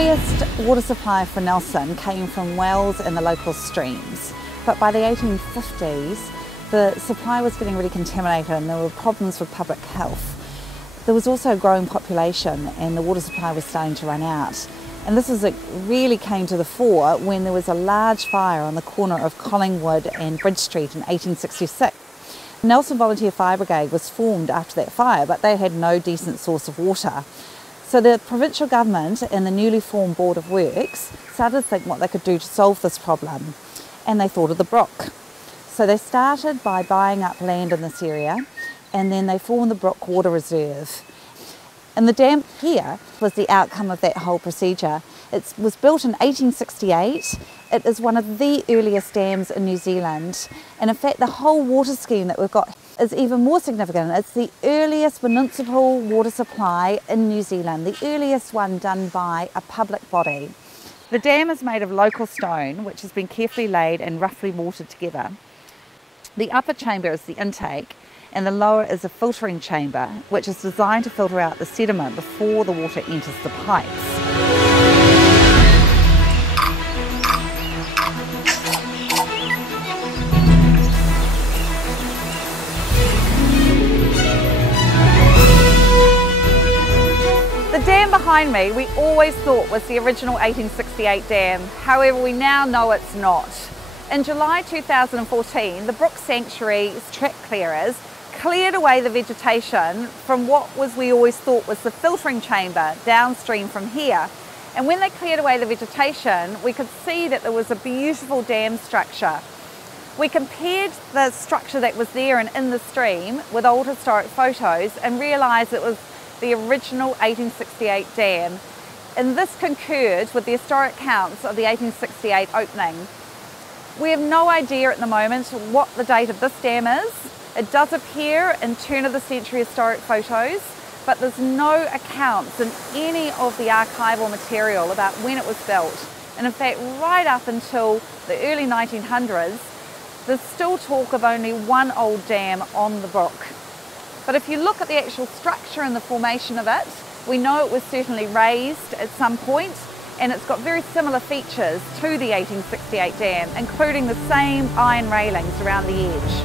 earliest water supply for Nelson came from wells and the local streams, but by the 1850s the supply was getting really contaminated and there were problems with public health. There was also a growing population and the water supply was starting to run out. And this really came to the fore when there was a large fire on the corner of Collingwood and Bridge Street in 1866. Nelson Volunteer Fire Brigade was formed after that fire, but they had no decent source of water. So the provincial government and the newly formed Board of Works started to think what they could do to solve this problem, and they thought of the Brook. So they started by buying up land in this area, and then they formed the Brook Water Reserve. And the dam here was the outcome of that whole procedure. It was built in 1868. It is one of the earliest dams in New Zealand. And in fact, the whole water scheme that we've got is even more significant. It's the earliest municipal water supply in New Zealand, the earliest one done by a public body. The dam is made of local stone, which has been carefully laid and roughly mortared together. The upper chamber is the intake, and the lower is a filtering chamber, which is designed to filter out the sediment before the water enters the pipes. The dam behind me we always thought was the original 1868 dam, however we now know it's not. In July 2014, the Brook Sanctuary's track clearers cleared away the vegetation from what we always thought was the filtering chamber downstream from here. And when they cleared away the vegetation, we could see that there was a beautiful dam structure. We compared the structure that was there and in the stream with old historic photos and realised it was the original 1868 dam. And this concurred with the historic counts of the 1868 opening. We have no idea at the moment what the date of this dam is. It does appear in turn of the century historic photos, but there's no accounts in any of the archival material about when it was built. And in fact, right up until the early 1900s, there's still talk of only one old dam on the brook. But if you look at the actual structure and the formation of it, we know it was certainly raised at some point, and it's got very similar features to the 1868 dam, including the same iron railings around the edge.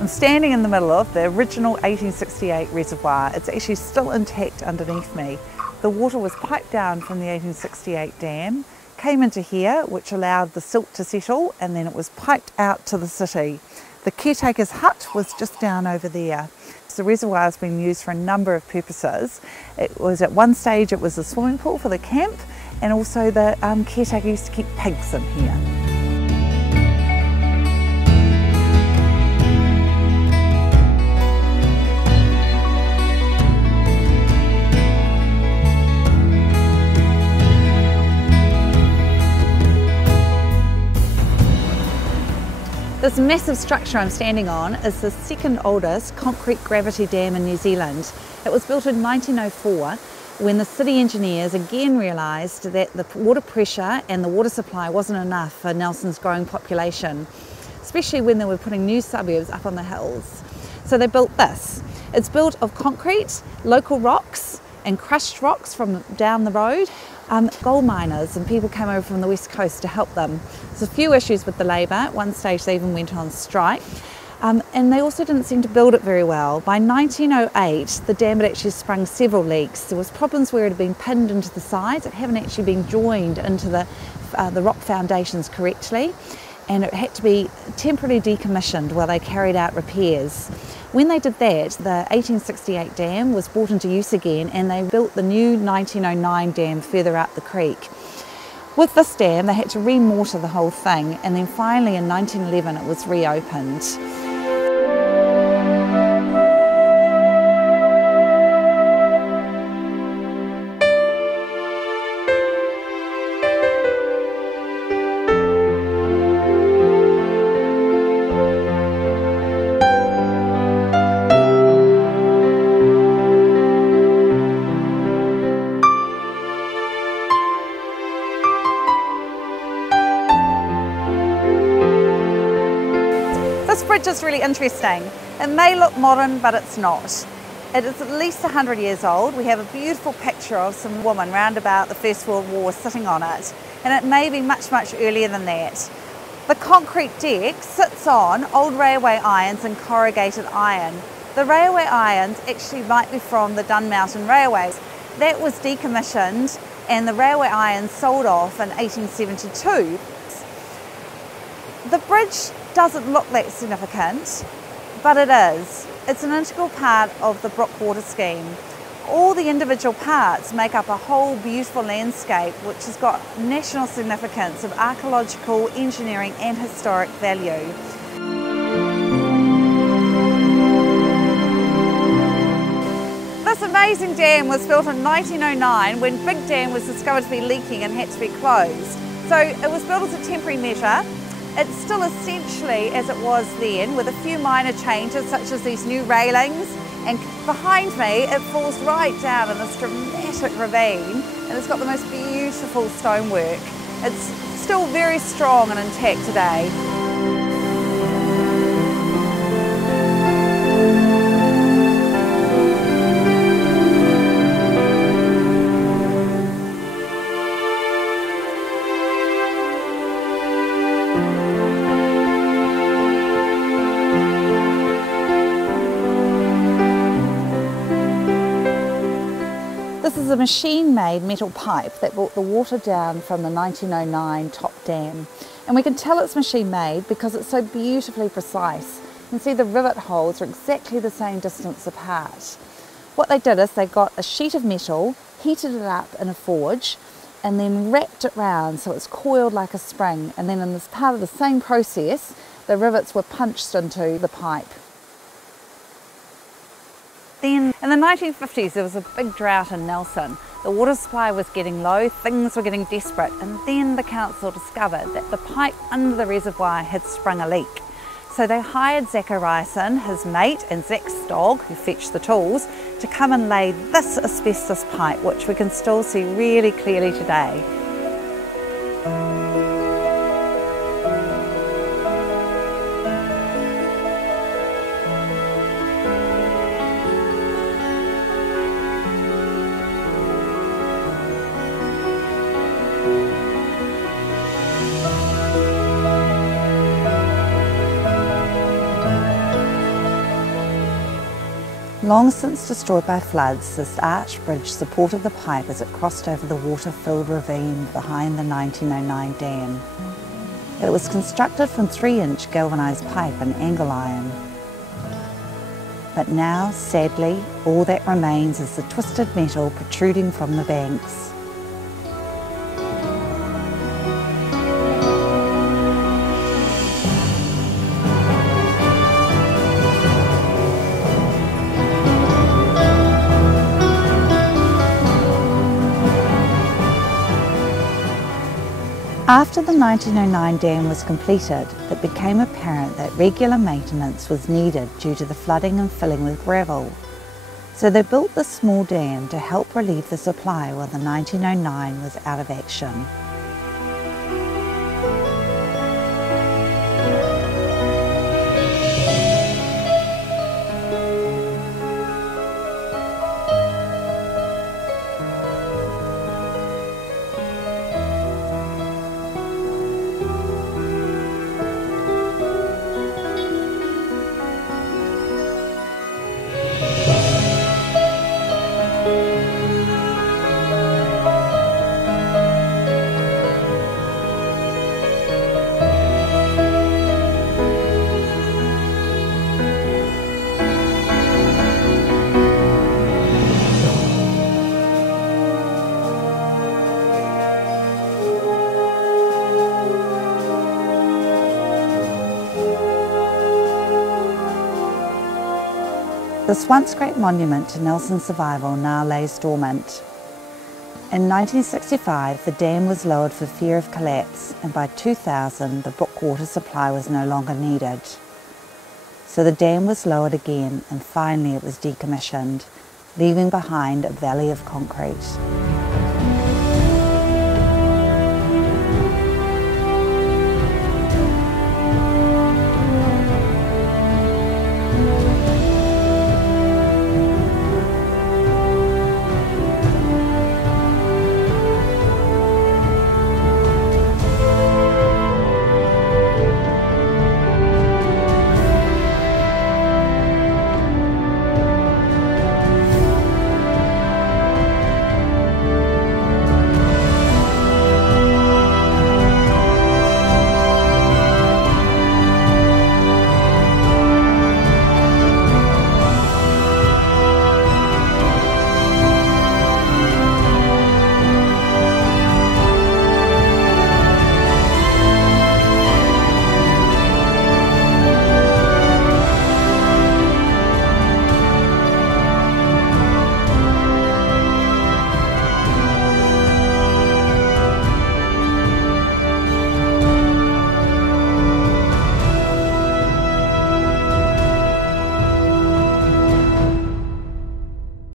I'm standing in the middle of the original 1868 reservoir. It's actually still intact underneath me. The water was piped down from the 1868 dam, came into here, which allowed the silt to settle, and then it was piped out to the city. The caretaker's hut was just down over there. So the reservoir has been used for a number of purposes. It was at one stage it was a swimming pool for the camp, and also the caretaker used to keep pigs in here. This massive structure I'm standing on is the second oldest concrete gravity dam in New Zealand. It was built in 1904 when the city engineers again realised that the water pressure and the water supply wasn't enough for Nelson's growing population, especially when they were putting new suburbs up on the hills. So they built this. It's built of concrete, local rocks and crushed rocks from down the road. Gold miners and people came over from the west coast to help them. There's a few issues with the labour. At one stage they even went on strike. And they also didn't seem to build it very well. By 1908 the dam had actually sprung several leaks. There was problems where it had been pinned into the sides. It hadn't actually been joined into the rock foundations correctly, and it had to be temporarily decommissioned while they carried out repairs. When they did that, the 1868 dam was brought into use again, and they built the new 1909 dam further up the creek. With this dam, they had to re-mortar the whole thing, and then finally in 1911 it was reopened. is really interesting. It may look modern, but it's not. It is at least 100 years old. We have a beautiful picture of some woman round about the First World War sitting on it, and it may be much, much earlier than that. The concrete deck sits on old railway irons and corrugated iron. The railway irons actually might be from the Dunmountain Railways. That was decommissioned and the railway irons sold off in 1872. The bridge doesn't look that significant, but it is. It's an integral part of the Brook water scheme. All the individual parts make up a whole beautiful landscape which has got national significance of archaeological, engineering and historic value. This amazing dam was built in 1909 when Big Dam was discovered to be leaking and had to be closed. So it was built as a temporary measure. It's still essentially as it was then, with a few minor changes such as these new railings, and behind me it falls right down in this dramatic ravine and it's got the most beautiful stonework. It's still very strong and intact today. This is a machine-made metal pipe that brought the water down from the 1909 top dam. And we can tell it's machine-made because it's so beautifully precise. You can see the rivet holes are exactly the same distance apart. What they did is they got a sheet of metal, heated it up in a forge, and then wrapped it round so it's coiled like a spring. And then in this part of the same process, the rivets were punched into the pipe. Then in the 1950s there was a big drought in Nelson. The water supply was getting low, things were getting desperate, and then the council discovered that the pipe under the reservoir had sprung a leak. So they hired Zachariason, his mate, and Zach's dog, who fetched the tools, to come and lay this asbestos pipe, which we can still see really clearly today. Long since destroyed by floods, this arched bridge supported the pipe as it crossed over the water-filled ravine behind the 1909 dam. It was constructed from 3-inch galvanised pipe and angle iron. But now, sadly, all that remains is the twisted metal protruding from the banks. After the 1909 dam was completed, it became apparent that regular maintenance was needed due to the flooding and filling with gravel. So they built this small dam to help relieve the supply while the 1909 was out of action. This once great monument to Nelson's survival now lays dormant. In 1965, the dam was lowered for fear of collapse, and by 2000, the Brook water supply was no longer needed. So the dam was lowered again, and finally it was decommissioned, leaving behind a valley of concrete. you.